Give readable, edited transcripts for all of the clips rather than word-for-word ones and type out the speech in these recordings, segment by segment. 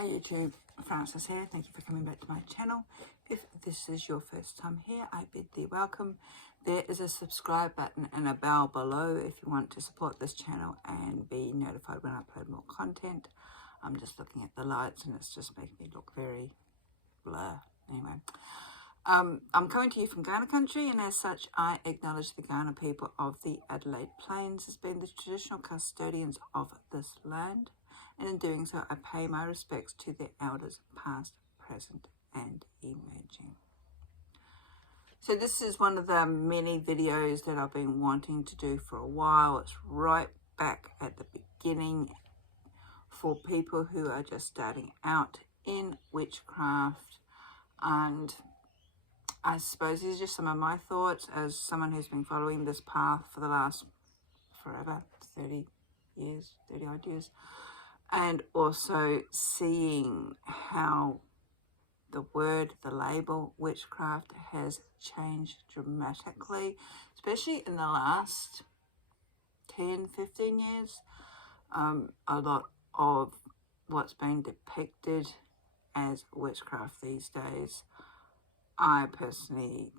Hi YouTube, Francis here. Thank you for coming back to my channel. If this is your first time here, I bid thee welcome. There is a subscribe button and a bell below if you want to support this channel and be notified when I upload more content. I'm just looking at the lights and it's just making me look very blur. Anyway, I'm coming to you from Kaurna country, and as such I acknowledge the Kaurna people of the Adelaide Plains as being the traditional custodians of this land. And in doing so, I pay my respects to their elders, past, present, and emerging. So this is one of the many videos that I've been wanting to do for a while. It's right back at the beginning for people who are just starting out in witchcraft. And I suppose these are just some of my thoughts as someone who's been following this path for the last forever, 30 odd years. And also seeing how the word, the label, witchcraft has changed dramatically, especially in the last 10, 15 years. A lot of what's been depicted as witchcraft these days, I personally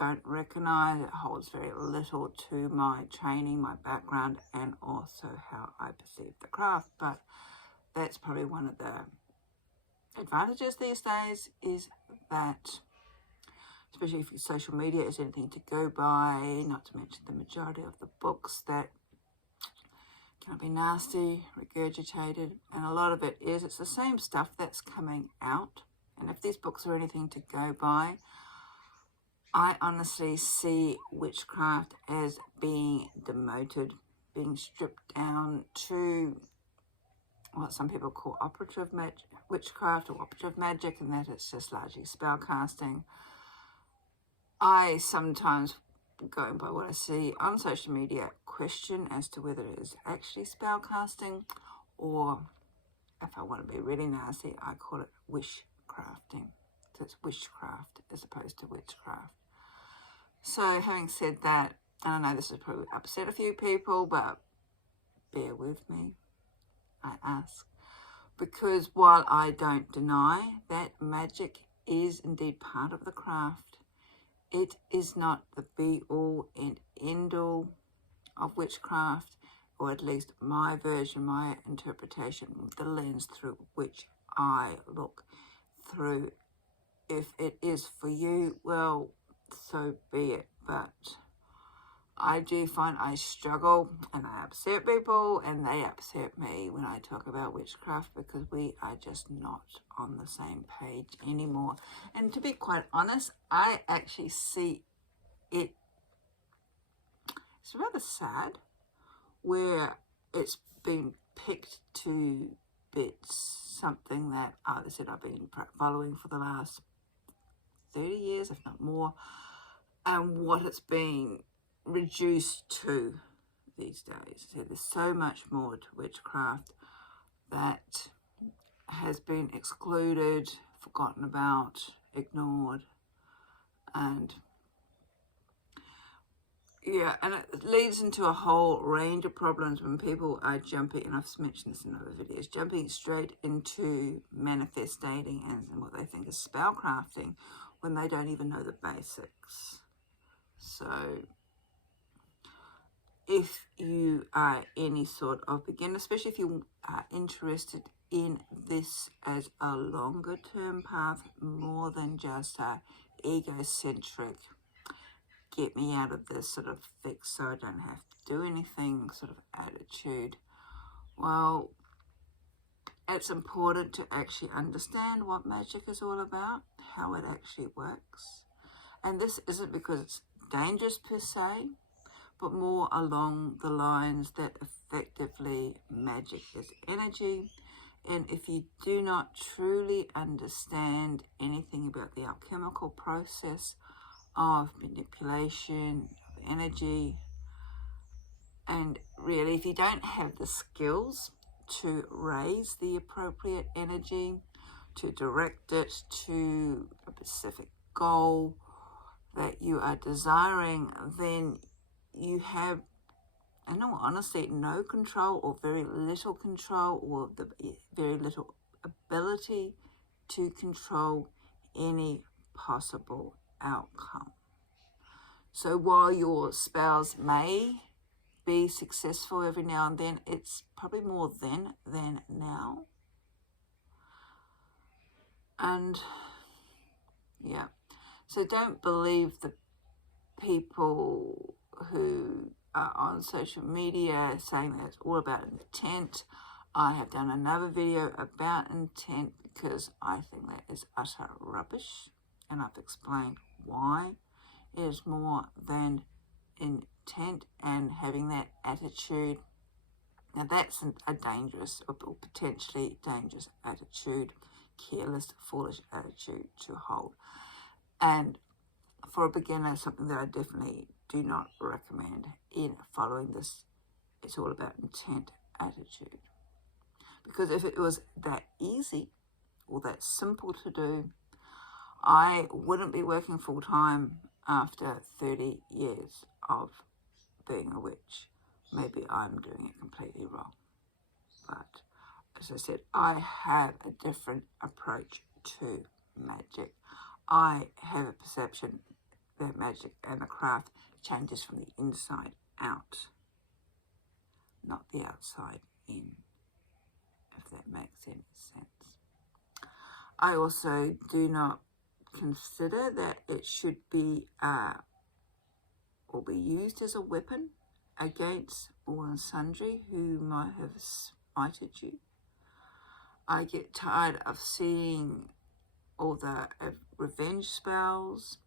don't recognise. It holds very little to my training, my background, and also how I perceive the craft. But that's probably one of the advantages these days, is that, especially if social media is anything to go by, not to mention the majority of the books that can be nasty, regurgitated, and a lot of it is, it's the same stuff that's coming out. And if these books are anything to go by, I honestly see witchcraft as being demoted, being stripped down to what some people call operative witchcraft or operative magic, and that it's just largely spell casting. I sometimes, going by what I see on social media, question as to whether it is actually spell casting, or if I want to be really nasty, I call it wishcrafting. So it's witchcraft as opposed to witchcraft. So having said that, and I know this has probably upset a few people, but bear with me, I ask. Because while I don't deny that magic is indeed part of the craft, it is not the be-all and end-all of witchcraft, or at least my version, my interpretation, the lens through which I look through. If it is for you, well, so be it. But I do find I struggle and I upset people and they upset me when I talk about witchcraft, because we are just not on the same page anymore. And to be quite honest, I actually see it, it's rather sad where it's been picked to bits, something that, as I said, I've been following for the last 30 years, if not more, and what it's been reduced to these days. So there's so much more to witchcraft that has been excluded, forgotten about, ignored, and yeah, and it leads into a whole range of problems when people are jumping, and I've mentioned this in other videos, jumping straight into manifesting and what they think is spellcrafting when they don't even know the basics. So if you are any sort of beginner, especially if you are interested in this as a longer term path, more than just a egocentric, get me out of this sort of fix so I don't have to do anything sort of attitude, well, it's important to actually understand what magic is all about, how it actually works. And this isn't because it's dangerous per se, but more along the lines that effectively magic is energy. And if you do not truly understand anything about the alchemical process of manipulation of energy, and really if you don't have the skills to raise the appropriate energy, to direct it to a specific goal that you are desiring, then you have, in all honesty, no control or very little control, or the very little ability to control any possible outcome. So while your spells may be successful every now and then, it's probably more then than now. And yeah, so don't believe the people who are on social media saying that it's all about intent. I have done another video about intent because I think that is utter rubbish, and I've explained why. It is more than intent, and having that attitude. Now that's a dangerous or potentially dangerous attitude, careless, foolish attitude to hold. And for a beginner, something that I definitely do not recommend in following this it's all about intent attitude. Because if it was that easy or that simple to do, I wouldn't be working full-time after 30 years of being a witch. Maybe I'm doing it completely wrong. But as I said, I have a different approach to magic. I have a perception that magic and the craft changes from the inside out, not the outside in, if that makes any sense. I also do not consider that it should be or be used as a weapon against all and sundry who might have smited you. I get tired of seeing all the revenge spells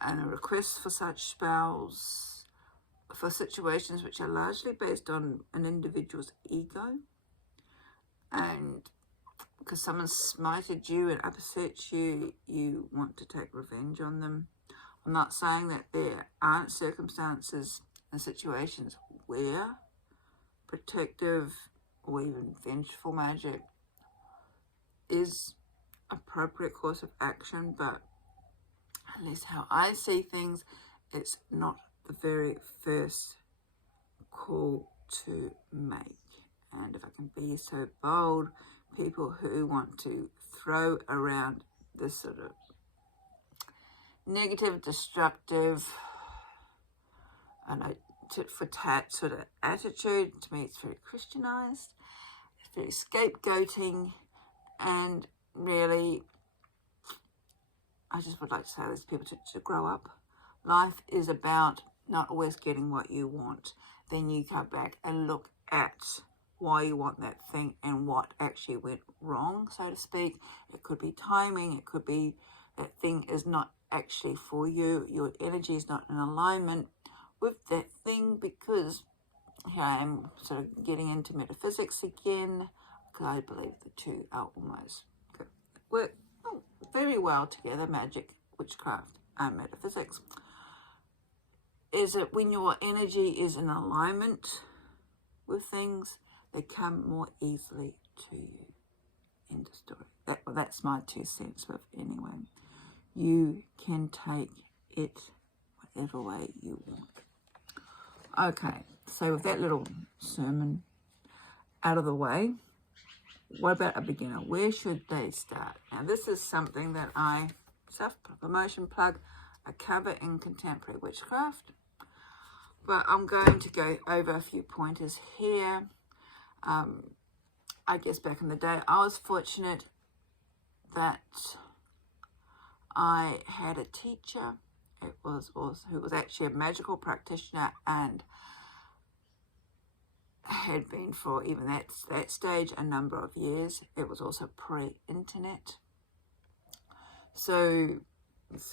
and a request for such spells for situations which are largely based on an individual's ego, and because someone smited you and upset you, you want to take revenge on them. I'm not saying that there aren't circumstances and situations where protective or even vengeful magic is appropriate course of action, but at least how I see things, it's not the very first call to make. And if I can be so bold, people who want to throw around this sort of negative, destructive, tit for tat sort of attitude, to me it's very Christianized, it's very scapegoating, and really I just would like to say to these people to grow up. Life is about not always getting what you want. Then you come back and look at why you want that thing and what actually went wrong, so to speak. It could be timing, it could be that thing is not actually for you, your energy is not in alignment with that thing, because here I am sort of getting into metaphysics again, because I believe the two are almost work very well together, magic, witchcraft and metaphysics. Is that when your energy is in alignment with things, they come more easily to you. End of story. That's my 2 cents worth anyway. You can take it whatever way you want. Okay, so with that little sermon out of the way, what about a beginner? Where should they start? Now, this is something that I, self-promotion plug, I cover in Contemporary Witchcraft, but I'm going to go over a few pointers here. I guess back in the day, I was fortunate that I had a teacher who was actually a magical practitioner and had been for even that stage a number of years. It was also pre-internet. So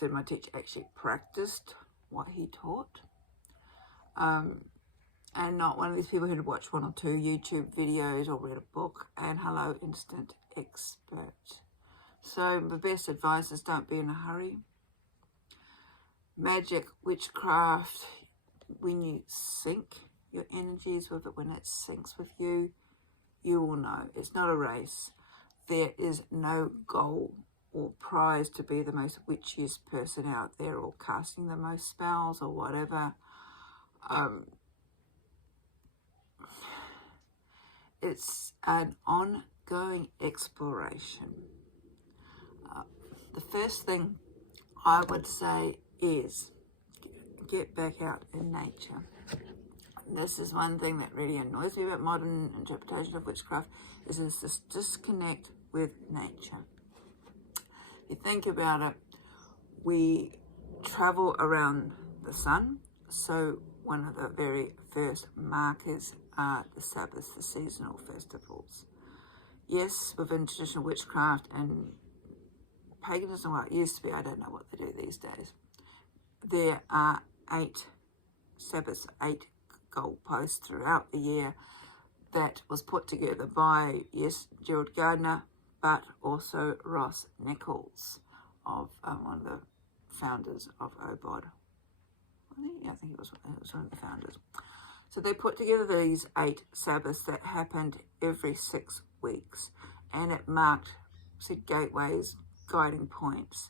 my teacher actually practiced what he taught. And not one of these people who'd watched 1 or 2 YouTube videos or read a book and hello, instant expert. So the best advice is don't be in a hurry. Magic, witchcraft, when you sync your energies with it, when it syncs with you, you will know. It's not a race. There is no goal or prize to be the most witchiest person out there or casting the most spells or whatever. It's an ongoing going exploration. The first thing I would say is get back out in nature. This is one thing that really annoys me about modern interpretation of witchcraft, is this disconnect with nature. If you think about it, we travel around the sun, so one of the very first markers are the Sabbaths, the seasonal festivals. Yes, within traditional witchcraft and paganism, well, it used to be, I don't know what they do these days, there are 8 Sabbaths, 8 goalposts throughout the year that was put together by, yes, Gerald Gardner, but also Ross Nichols, of one of the founders of OBOD. I think it was one of the founders. So they put together these 8 Sabbaths that happened every 6 weeks, and it marked, said, gateways, guiding points,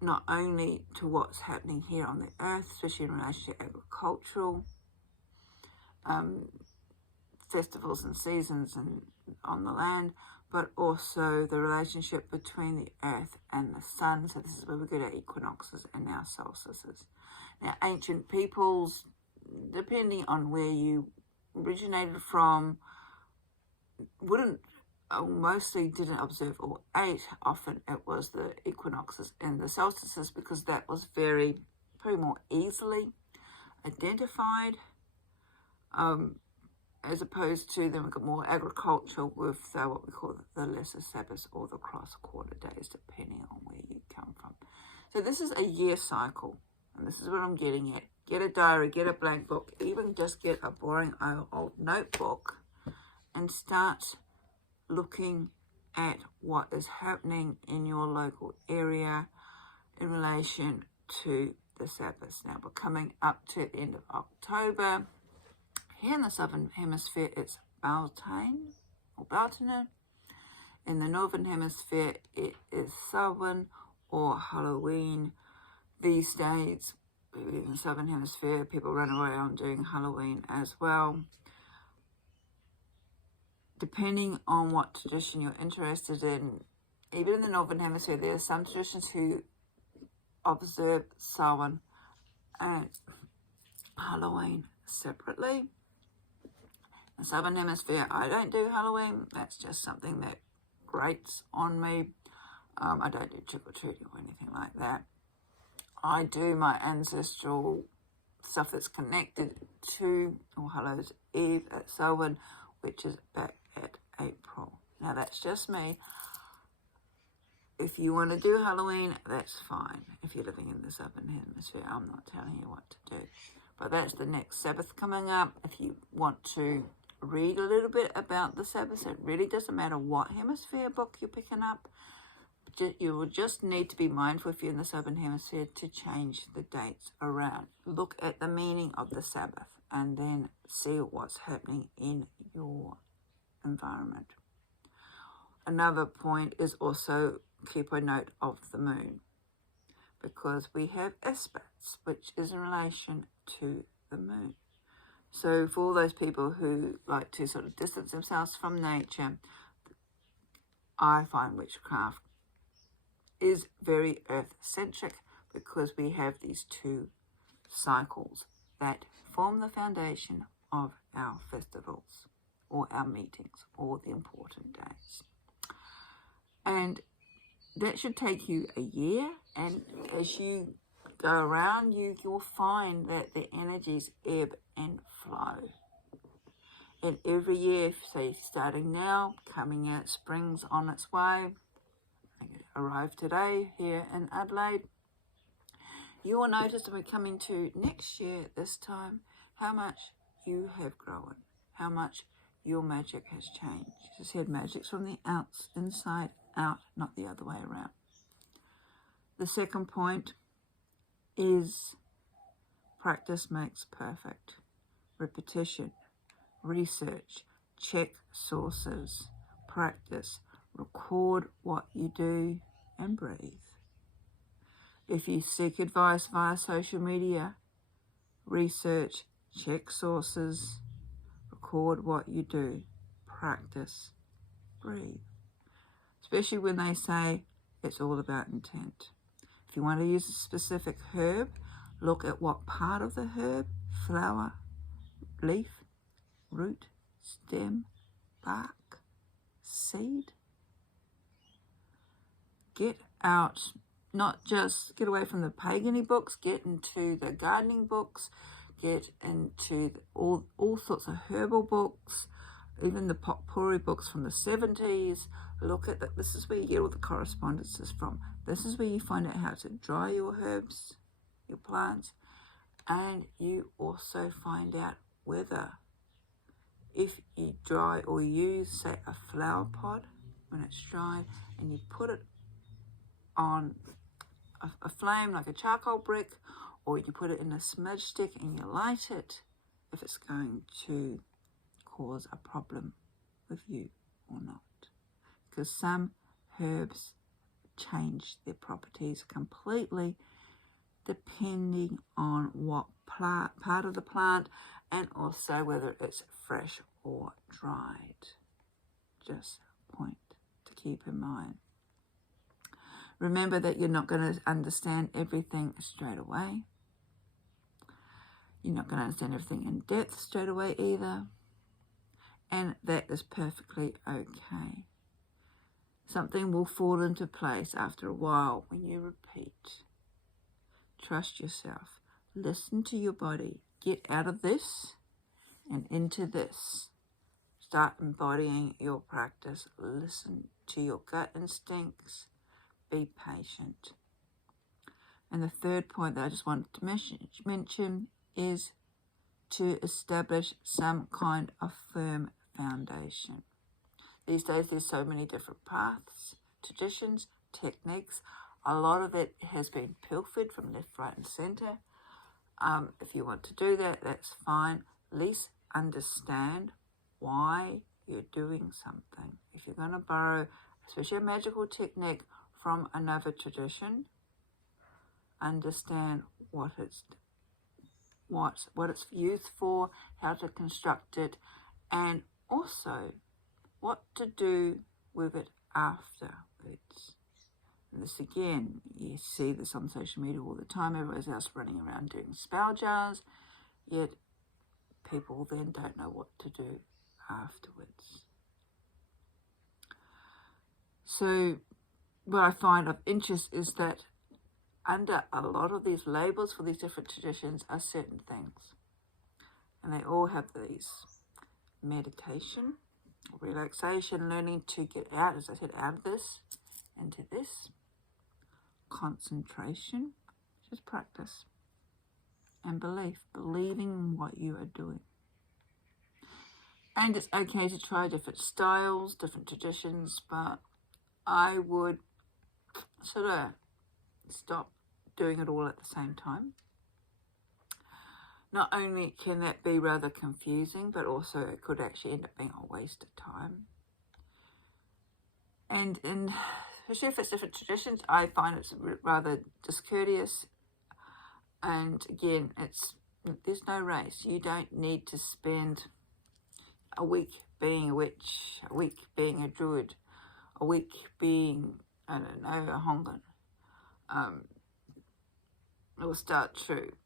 not only to what's happening here on the earth, especially in relation to agricultural festivals and seasons and on the land, but also the relationship between the earth and the sun. So this is where we get our equinoxes and our solstices. Now, ancient peoples, depending on where you originated from, mostly didn't observe all 8. Often it was the equinoxes and the solstices, because that was probably more easily identified, as opposed to then we got more agricultural with what we call the lesser Sabbaths or the cross quarter days, depending on where you come from. So this is a year cycle, and this is what I'm getting at. Get a diary, get a blank book, even just get a boring old notebook and start looking at what is happening in your local area in relation to the Sabbaths. Now, we're coming up to the end of October. Here in the Southern Hemisphere, it's Beltane or Beltane. In the Northern Hemisphere, it is Samhain or Halloween. These days, in the Southern Hemisphere, people run around doing Halloween as well. Depending on what tradition you're interested in, even in the Northern Hemisphere, there are some traditions who observe Samhain and Halloween separately. In the Southern Hemisphere, I don't do Halloween. That's just something that grates on me. I don't do trick-or-treating or anything like that. I do my ancestral stuff that's connected to All Hallows Eve at Samhain, which is back at April. Now, that's just me. If you want to do Halloween, that's fine. If you're living in the Southern Hemisphere, I'm not telling you what to do. But that's the next Sabbath coming up. If you want to read a little bit about the Sabbath, it really doesn't matter what hemisphere book you're picking up. You will just need to be mindful, if you're in the Southern Hemisphere, to change the dates around. Look at the meaning of the Sabbath and then see what's happening in your environment. Another point is also keep a note of the moon, because we have aspects, which is in relation to the moon. So for all those people who like to sort of distance themselves from nature, I find witchcraft is very earth-centric, because we have these 2 cycles that form the foundation of our festivals or our meetings or the important days. And that should take you a year, and as you go around, you'll find that the energies ebb and flow. And every year, say starting now, coming out, spring's on its way, it arrived today here in Adelaide, you will notice when we're coming to next year this time, how much you have grown, how much your magic has changed. As I said, magic's from the inside out, not the other way around. The second point is practice makes perfect. Repetition, research, check sources, practice, record what you do, and breathe. If you seek advice via social media, research, check sources, record what you do, practice, breathe. Especially when they say it's all about intent. If you want to use a specific herb, look at what part of the herb, flower, leaf, root, stem, bark, seed. Get out, not just get away from the pagan-y books, get into the gardening books, get into all sorts of herbal books, even the potpourri books from the 70s. Look at that. This is where you get all the correspondences from. This is where you find out how to dry your herbs, your plants, and you also find out whether, if you dry or use, say, a flower pot when it's dry, and you put it on a flame like a charcoal brick, or you put it in a smudge stick and you light it, if it's going to cause a problem with you or not. Because some herbs change their properties completely depending on what part of the plant, and also whether it's fresh or dried. Just a point to keep in mind. Remember that you're not going to understand everything straight away. You're not going to understand everything in depth straight away either. And that is perfectly okay. Something will fall into place after a while when you repeat. Trust yourself. Listen to your body. Get out of this and into this. Start embodying your practice. Listen to your gut instincts. Be patient. And the third point that I just wanted to mention is to establish some kind of firm foundation. These days there's so many different paths, traditions, techniques. A lot of it has been pilfered from left, right and centre. If you want to do that, that's fine. At least understand why you're doing something. If you're going to borrow, especially a magical technique, from another tradition, understand what it's used for, how to construct it, and also what to do with it afterwards. And this again, you see this on social media all the time. Everyone's else running around doing spell jars, yet people then don't know what to do afterwards. So what I find of interest is that under a lot of these labels for these different traditions are certain things. And they all have these: meditation, relaxation, learning to get out, as I said, out of this, into this. Concentration, just practice. And belief, believing in what you are doing. And it's okay to try different styles, different traditions, but I would sort of stop doing it all at the same time. Not only can that be rather confusing, but also it could actually end up being a waste of time. And especially if it's different traditions, I find it's rather discourteous. And again, there's no race. You don't need to spend a week being a witch, a week being a druid, a week being, I don't know, a hongan. It will start true.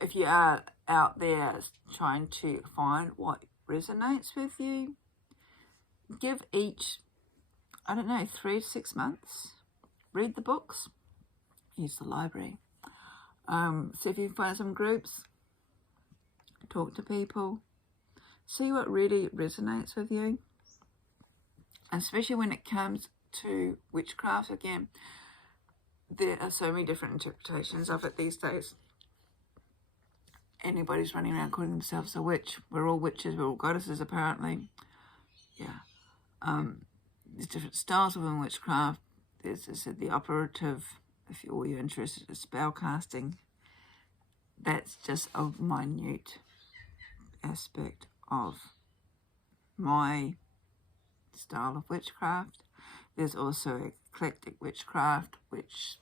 If you are out there trying to find what resonates with you, give each, 3 to 6 months. Read the books. Use the library. See if you can find some groups. Talk to people. See what really resonates with you. And especially when it comes to witchcraft, again, there are so many different interpretations of it these days. Anybody's running around calling themselves a witch. We're all witches. We're all goddesses, apparently. Yeah. There's different styles within witchcraft. There's, as I said, the operative, if you're interested in spell casting. That's just a minute aspect of my style of witchcraft. There's also eclectic witchcraft, which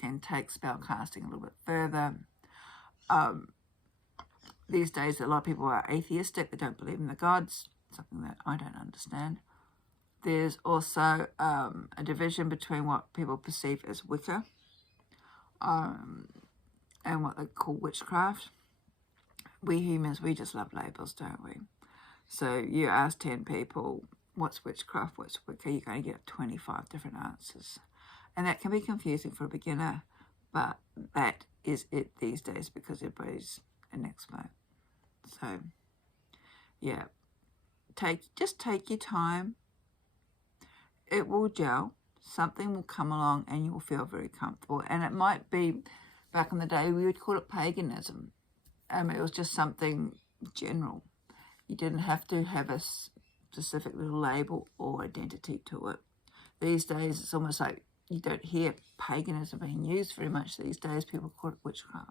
can take spell casting a little bit further. These days, a lot of people are atheistic. They don't believe in the gods, something that I don't understand. There's also a division between what people perceive as Wicca and what they call witchcraft. We humans, we just love labels, don't we? So you ask 10 people, what's witchcraft, what's Wicca, you're going to get 25 different answers. And that can be confusing for a beginner, but that is it these days because everybody's an expert. So, yeah, just take your time. It will gel. Something will come along and you will feel very comfortable. And it might be, back in the day, we would call it paganism. It was just something general. You didn't have to have a specific little label or identity to it. These days, it's almost like you don't hear paganism being used very much these days. People call it witchcraft.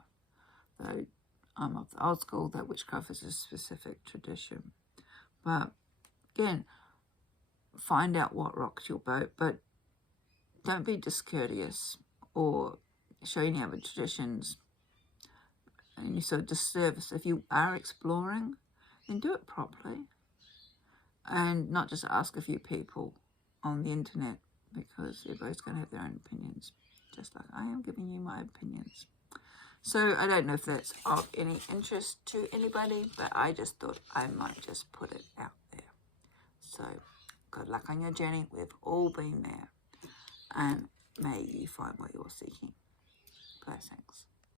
Though I'm of the old school that witchcraft is a specific tradition. But again, find out what rocks your boat, but don't be discourteous or show any other traditions and you sort of disservice. If you are exploring, then do it properly and not just ask a few people on the internet, because everybody's going to have their own opinions, just like I am giving you my opinions. So I don't know if that's of any interest to anybody, but I just thought I might just put it out there. So good luck on your journey. We've all been there, and may you find what you're seeking. Blessings.